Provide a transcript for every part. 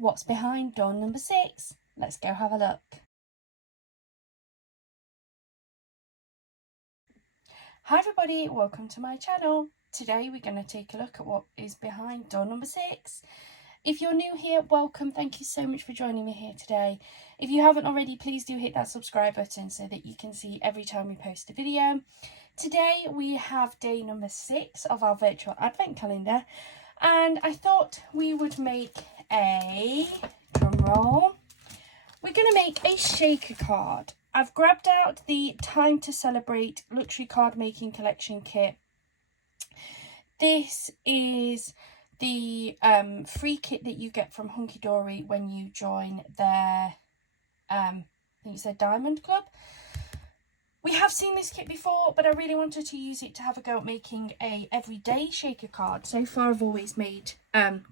what's behind door number 6. Let's go have a look. Hi everybody, welcome to my channel. Today we're going to take a look at what is behind door number 6. If you're new here, welcome. Thank you so much for joining me here today. If you haven't already, please do hit that subscribe button so that you can see every time we post a video. Today we have day number 6 of our virtual advent calendar, and I thought we would make a drum roll. We're going to make a shaker card. I've grabbed out the Time to Celebrate Luxury Card Making Collection Kit. This is the free kit that you get from Hunky Dory when you join their, I think it's their Diamond Club. We have seen this kit before, but I really wanted to use it to have a go at making a everyday shaker card. So far I've always made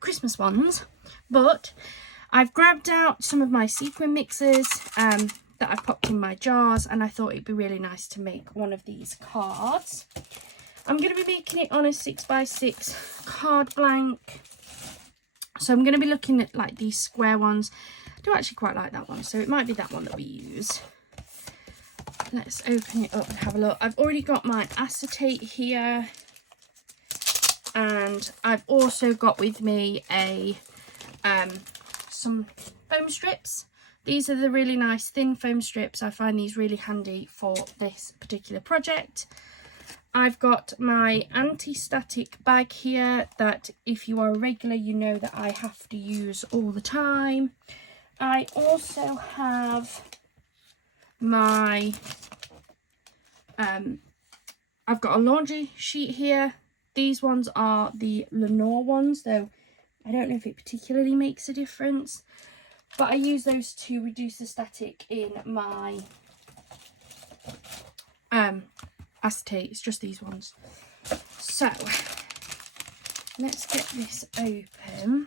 Christmas ones, but I've grabbed out some of my sequin mixers that I've popped in my jars, and I thought it'd be really nice to make one of these cards. I'm going to be making it on a 6x6 card blank. So I'm going to be looking at like these square ones. I do actually quite like that one, so it might be that one that we use. Let's open it up and have a look. I've already got my acetate here, and I've also got with me a some foam strips. These are the really nice thin foam strips. I find these really handy for this particular project. I've got my anti-static bag here that if you are a regular, you know that I have to use all the time. I also have my, I've got a laundry sheet here. These ones are the Lenore ones, though I don't know if it particularly makes a difference. But I use those to reduce the static in my acetate. It's just these ones. So let's get this open.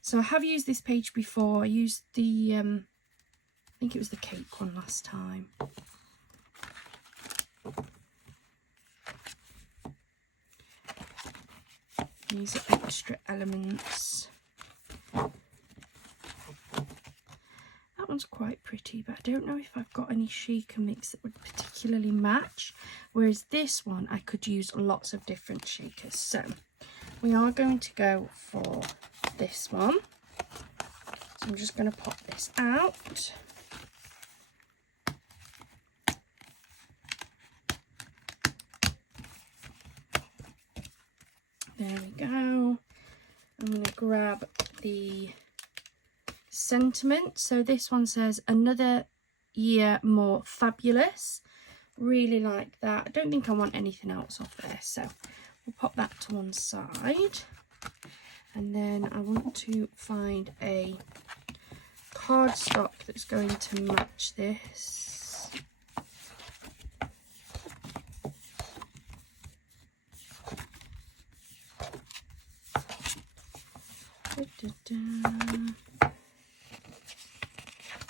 So I have used this page before. I used the I think it was the cake one last time. These are extra elements. That one's quite pretty, but I don't know if I've got any shaker mix that would particularly match. Whereas this one, I could use lots of different shakers. So we are going to go for this one. So I'm just going to pop this out. There we go. I'm going to grab the sentiment. So this one says, "Another year more fabulous." Really like that. I don't think I want anything else off there, so we'll pop that to one side. And then I want to find a cardstock that's going to match this.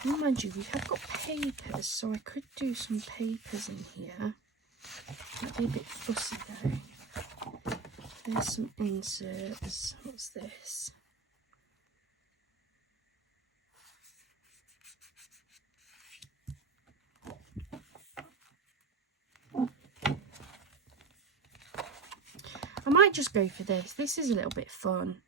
Oh, mind you, we have got papers, so I could do some papers in here. That'd be a bit fussy though. There's some inserts. What's this? I might just go for this. This is a little bit fun.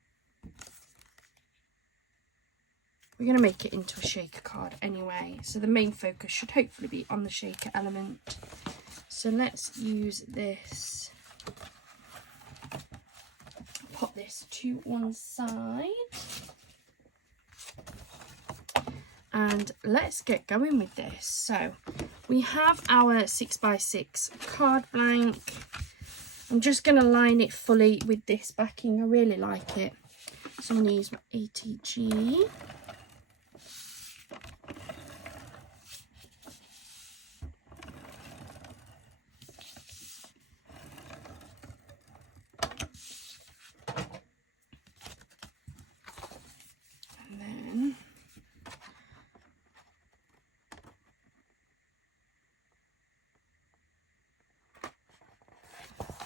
We're going to make it into a shaker card anyway, so the main focus should hopefully be on the shaker element. So let's use this. Pop this to one side. And let's get going with this. So we have our 6x6 card blank. I'm just going to line it fully with this backing. I really like it. So I'm going to use my ATG.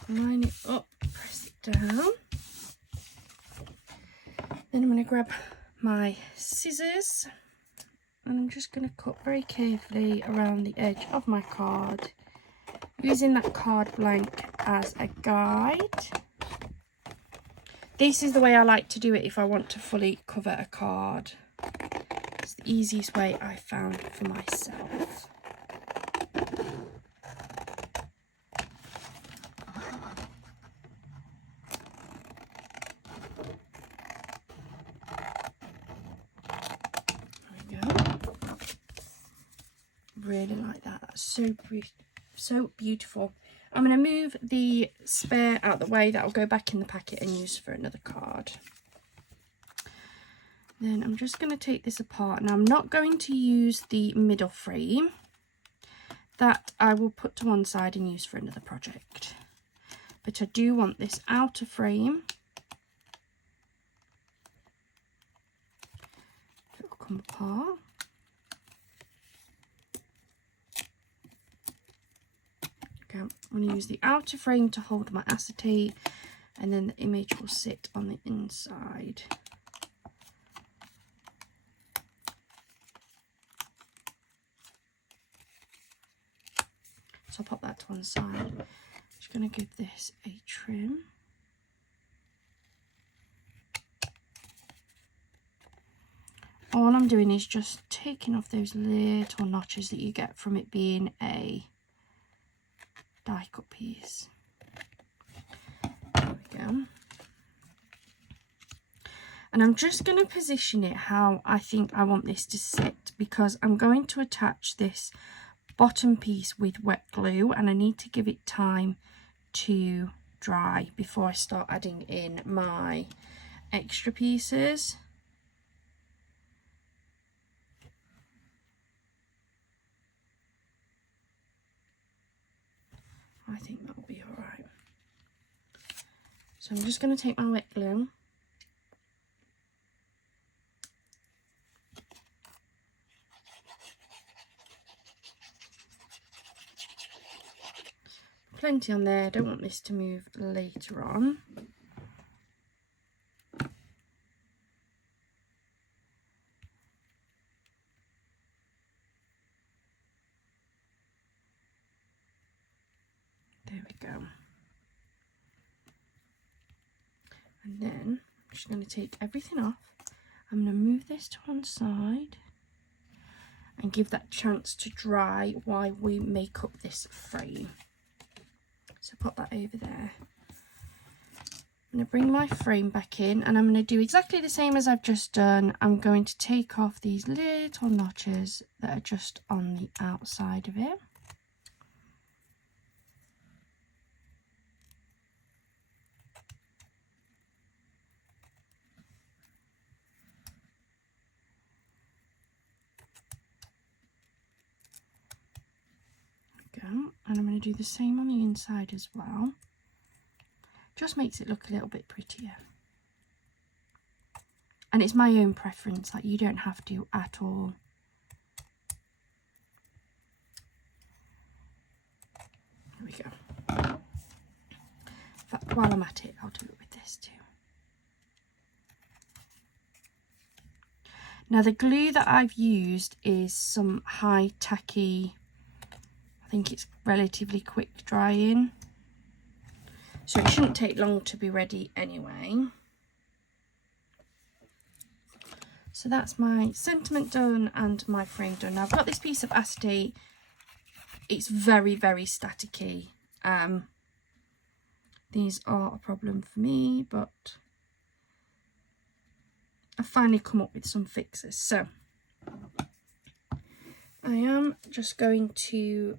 Line it up, press it down. Then I'm going to grab my scissors and I'm just going to cut very carefully around the edge of my card, using that card blank as a guide. This is the way I like to do it if I want to fully cover a card. It's the easiest way I found for myself. There we go. Really like that. That's so beautiful. I'm going to move the spare out the way. That'll go back in the packet and use for another card. Then I'm just going to take this apart. Now I'm not going to use the middle frame. That I will put to one side and use for another project. But I do want this outer frame. It'll come apart. I'm going to use the outer frame to hold my acetate, and then the image will sit on the inside. So I'll pop that to one side. Just going to give this a trim. All I'm doing is just taking off those little notches that you get from it being a die cut piece. There we go. And I'm just going to position it how I think I want this to sit, because I'm going to attach this bottom piece with wet glue and I need to give it time to dry before I start adding in my extra pieces. I think that'll be all right. So I'm just going to take my wet glue . Plenty on there. I don't want this to move later on. There we go. And then I'm just going to take everything off. I'm going to move this to one side and give that chance to dry while we make up this frame. So pop that over there. I'm going to bring my frame back in and I'm going to do exactly the same as I've just done. I'm going to take off these little notches that are just on the outside of it. And I'm going to do the same on the inside as well. Just makes it look a little bit prettier. And it's my own preference, like you don't have to at all. There we go. In fact, while I'm at it, I'll do it with this too. Now the glue that I've used is some high tacky, I think it's relatively quick drying, so it shouldn't take long to be ready anyway. So that's my sentiment done and my frame done. Now I've got this piece of acetate. It's very staticky. These are a problem for me, but I've finally come up with some fixes. So I am just going to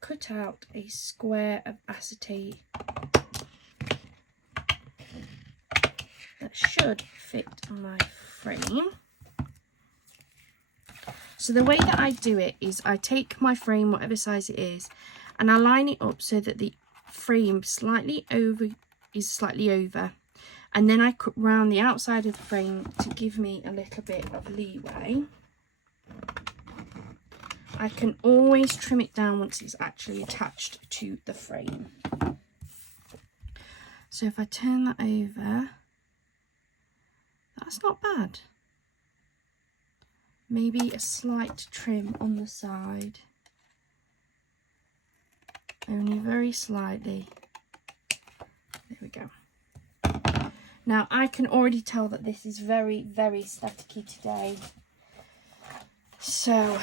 cut out a square of acetate that should fit on my frame. So the way that I do it is I take my frame, whatever size it is, and I line it up so that the frame is slightly over, and then I cut round the outside of the frame to give me a little bit of leeway. I can always trim it down once it's actually attached to the frame. So if I turn that over, that that's not bad. Maybe a slight trim on the side. Only very slightly. There we go. Now I can already tell that this is very, very staticky today. So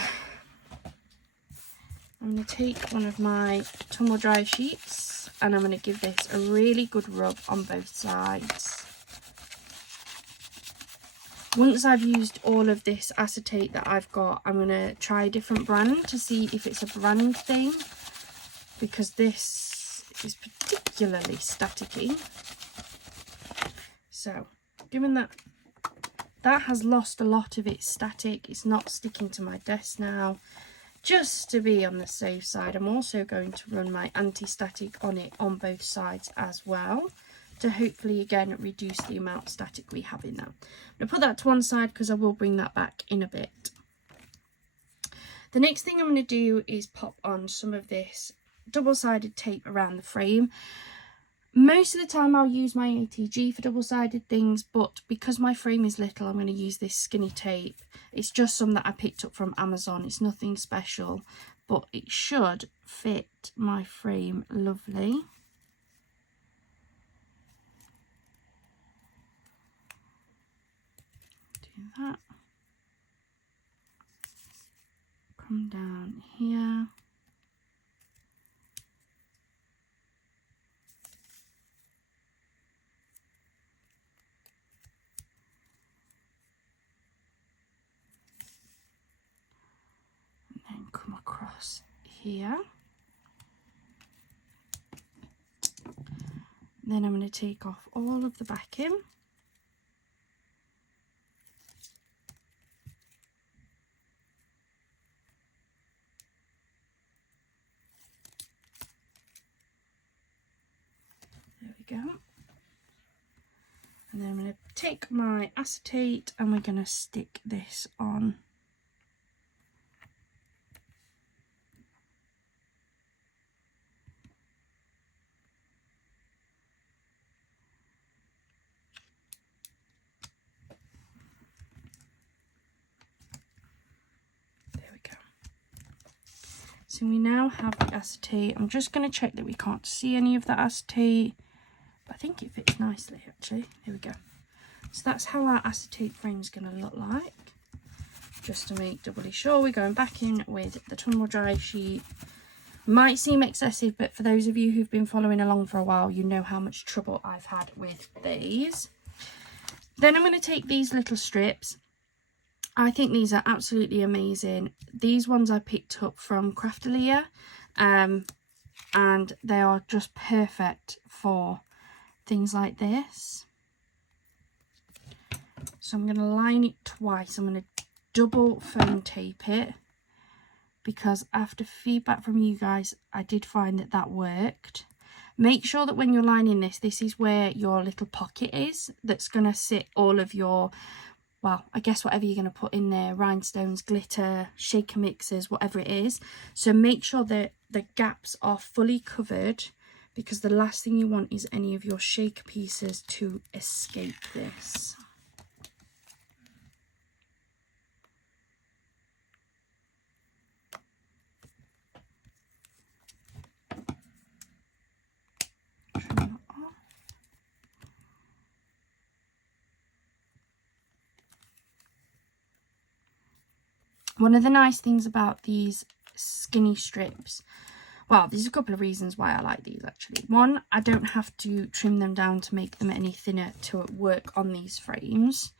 I'm going to take one of my tumble dry sheets and I'm going to give this a really good rub on both sides. Once I've used all of this acetate that I've got, I'm going to try a different brand to see if it's a brand thing, because this is particularly staticky. So, given that that has lost a lot of its static, it's not sticking to my desk now, just to be on the safe side, I'm also going to run my anti-static on it on both sides as well, to hopefully again reduce the amount of static we have in there. I'm going to put that to one side because I will bring that back in a bit. The next thing I'm going to do is pop on some of this double-sided tape around the frame. Most of the time I'll use my ATG for double-sided things, but because my frame is little, I'm going to use this skinny tape. It's just some that I picked up from Amazon. It's nothing special, but it should fit my frame lovely. Do that. Come down here. Come across here. Then I'm going to take off all of the backing. There we go. And then I'm going to take my acetate and we're going to stick this on. So we now have the acetate. I'm just going to check that we can't see any of that acetate. But I think it fits nicely actually. There we go. So that's how our acetate frame is going to look like. Just to make doubly sure, we're going back in with the tumble dry sheet. Might seem excessive, but for those of you who've been following along for a while, you know how much trouble I've had with these. Then I'm going to take these little strips. I think these are absolutely amazing. These ones I picked up from Craftelier, and they are just perfect for things like this. So I'm going to line it twice. I'm going to double foam tape it, because after feedback from you guys, I did find that that worked. Make sure that when you're lining this, this is where your little pocket is, that's going to sit all of your, well, I guess whatever you're going to put in there, rhinestones, glitter, shaker mixers, whatever it is. So make sure that the gaps are fully covered, because the last thing you want is any of your shaker pieces to escape this. One of the nice things about these skinny strips, well, there's a couple of reasons why I like these actually. One, I don't have to trim them down to make them any thinner to work on these frames,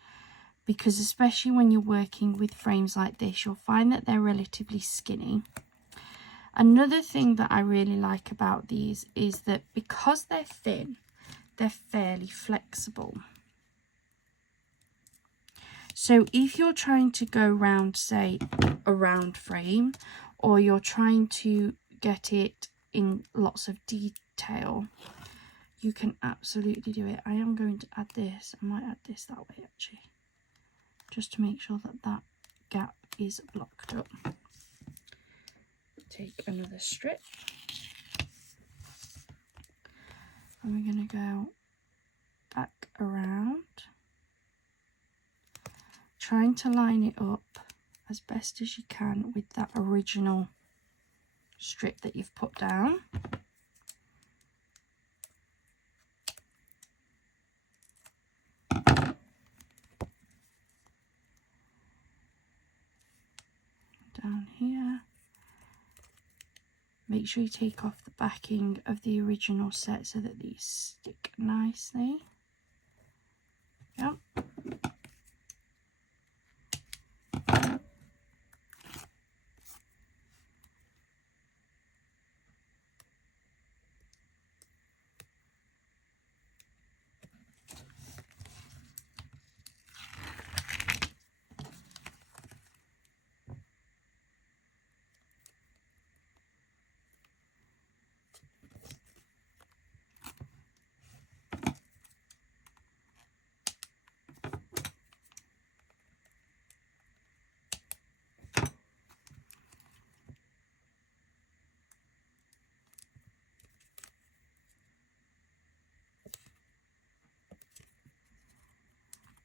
because especially when you're working with frames like this, you'll find that they're relatively skinny. Another thing that I really like about these is that because they're thin, they're fairly flexible. So if you're trying to go round, say, a round frame, or you're trying to get it in lots of detail, you can absolutely do it. I am going to add this. I might add this that way actually, just to make sure that that gap is blocked up. Take another strip. And we're going to go back around. trying to line it up as best as you can with that original strip that you've put down. Down here. Make sure you take off the backing of the original set so that these stick nicely. Yep.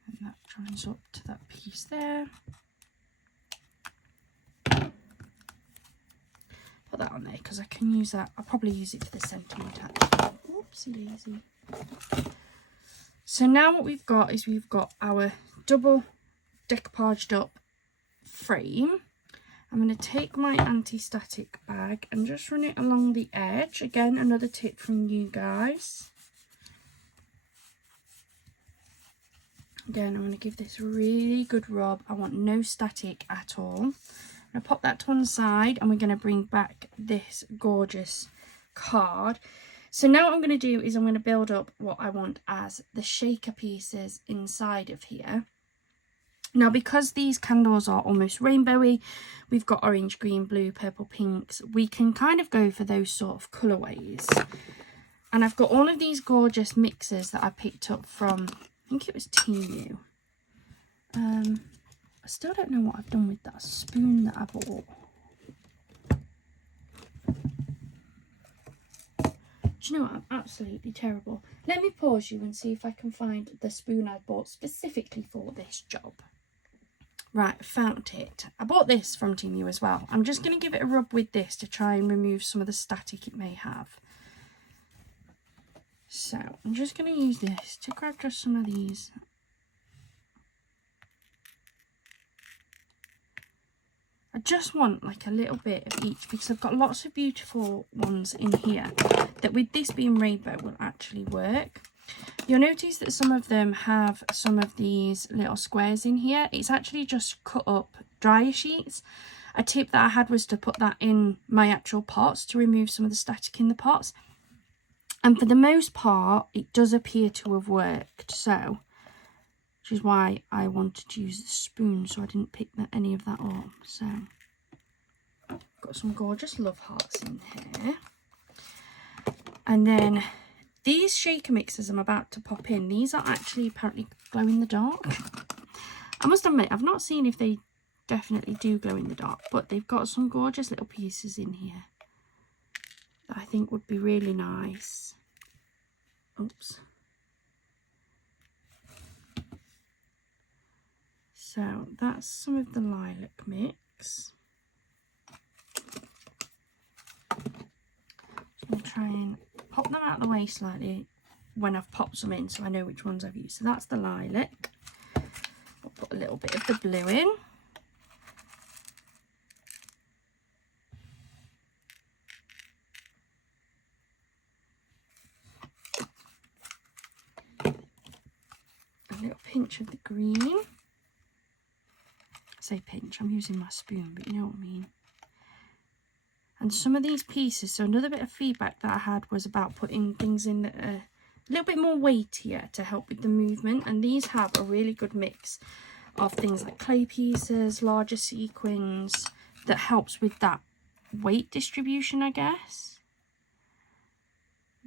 And that joins up to that piece there. Put that on there because I can use that. I'll probably use it for the sentiment actually. Oopsie daisy. So now what we've got is we've got our double decoupaged up frame. I'm going to take my anti-static bag and just run it along the edge. Again, another tip from you guys. Again, I'm going to give this a really good rub. I want no static at all. I'm going to pop that to one side and we're going to bring back this gorgeous card. So now what I'm going to do is I'm going to build up what I want as the shaker pieces inside of here. Now, because these candles are almost rainbowy, we've got orange, green, blue, purple, pinks, we can kind of go for those sort of colourways. And I've got all of these gorgeous mixes that I picked up from, I think it was Temu. I still don't know what I've done with that spoon that I bought. Do you know what? I'm absolutely terrible. Let me pause you and see if I can find the spoon I bought specifically for this job. Right, found it. I bought this from Temu as well. I'm just going to give it a rub with this to try and remove some of the static it may have. So, I'm just going to use this to grab just some of these. I just want like a little bit of each because I've got lots of beautiful ones in here that with this being rainbow will actually work. You'll notice that some of them have some of these little squares in here. It's actually just cut up dryer sheets. A tip that I had was to put that in my actual pots to remove some of the static in the pots. And for the most part, it does appear to have worked. So, which is why I wanted to use the spoon so I didn't pick any of that up. So, got some gorgeous love hearts in here. And then these shaker mixers I'm about to pop in, these are actually apparently glow in the dark. I must admit, I've not seen if they definitely do glow in the dark, but they've got some gorgeous little pieces in here that I think would be really nice. Oops. So that's some of the lilac mix. I'll try and pop them out of the way slightly when I've popped them in so I know which ones I've used. So that's the lilac. I'll put a little bit of the blue in. A little pinch of the green. I say pinch, I'm using my spoon, but you know what I mean. And some of these pieces, so another bit of feedback that I had was about putting things in that are a little bit more weightier to help with the movement. And these have a really good mix of things like clay pieces, larger sequins, that helps with that weight distribution, I guess.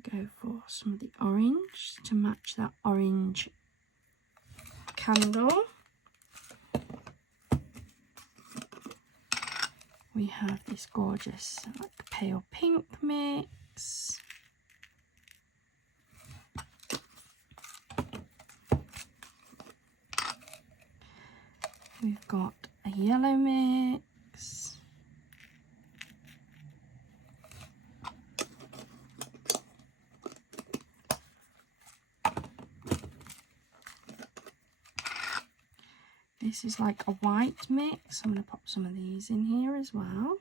Go for some of the orange to match that orange candle. We have this gorgeous like pale pink mix. we've got a yellow mix. This is like a white mix. I'm going to pop some of these in here as well.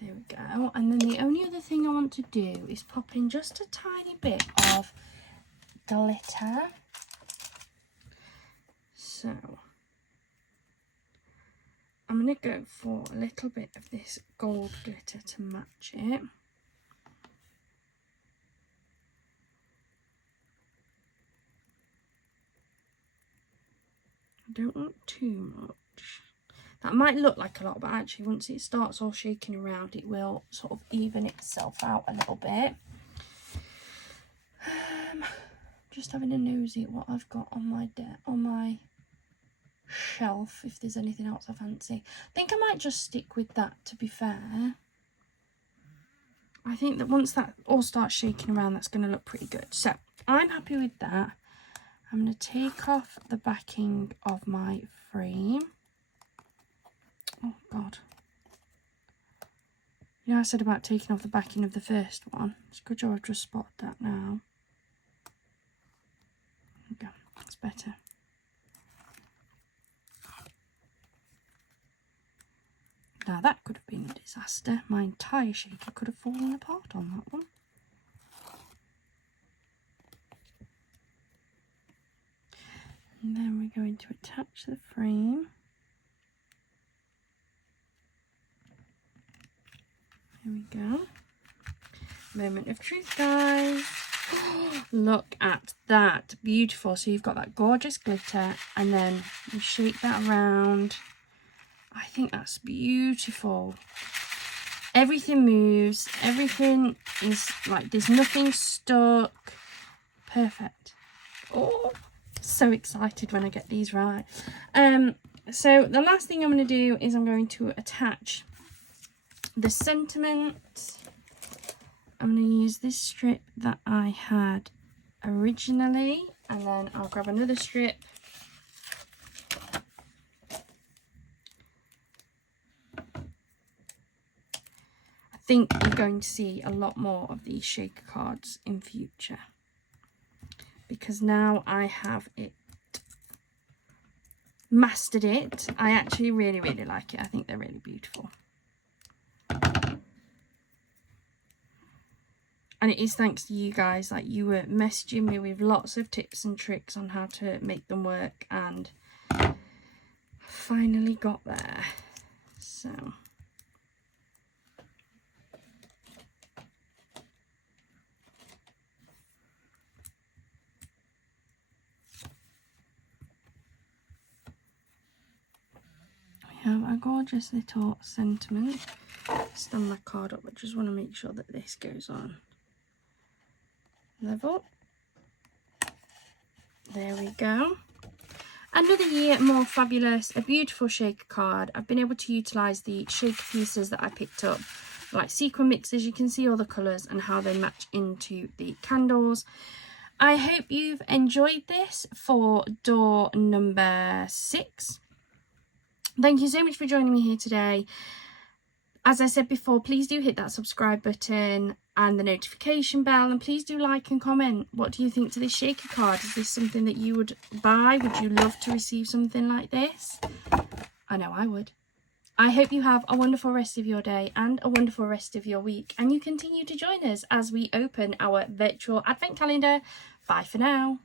There we go. And then the only other thing I want to do is pop in just a tiny bit of glitter. So I'm going to go for a little bit of this gold glitter to match it. I don't want too much. That might look like a lot, but actually once it starts all shaking around, it will sort of even itself out a little bit. Just having a nosy at what I've got on my shelf, if there's anything else I fancy. I think I might just stick with that, to be fair. I think that once that all starts shaking around, that's going to look pretty good. So I'm happy with that. I'm going to take off the backing of my frame. Oh God. You know I said about taking off the backing of the first one? It's a good job I've just spotted that now. There we go, that's better. Now that could have been a disaster. My entire shaker could have fallen apart on that one. And then we're going to attach the frame. There we go. Moment of truth, guys. Look at that. Beautiful. So you've got that gorgeous glitter and then you shake that around. I think that's beautiful. Everything moves. Everything is like, there's nothing stuck. Perfect. Oh, so excited when I get these right. So the last thing I'm going to do is I'm going to attach the sentiment. I'm going to use this strip that I had originally, and then I'll grab another strip. I think we're going to see a lot more of these shaker cards in future, because now I have it mastered it. I actually really like it. I think they're really beautiful. And it is thanks to you guys, like you were messaging me with lots of tips and tricks on how to make them work, and finally got there. So we have a gorgeous little sentiment. Stand my card up, I just want to make sure that this goes on level. There we go. Another year, more fabulous, a beautiful shaker card. I've been able to utilise the shaker pieces that I picked up, like sequin mixes. You can see all the colours and how they match into the candles. I hope you've enjoyed this for door number 6. Thank you so much for joining me here today. As I said before, please do hit that subscribe button and the notification bell, and please do like and comment. What do you think to this shaker card? Is this something that you would buy? Would you love to receive something like this? I know I would. I hope you have a wonderful rest of your day and a wonderful rest of your week, and you continue to join us as we open our virtual advent calendar. Bye for now.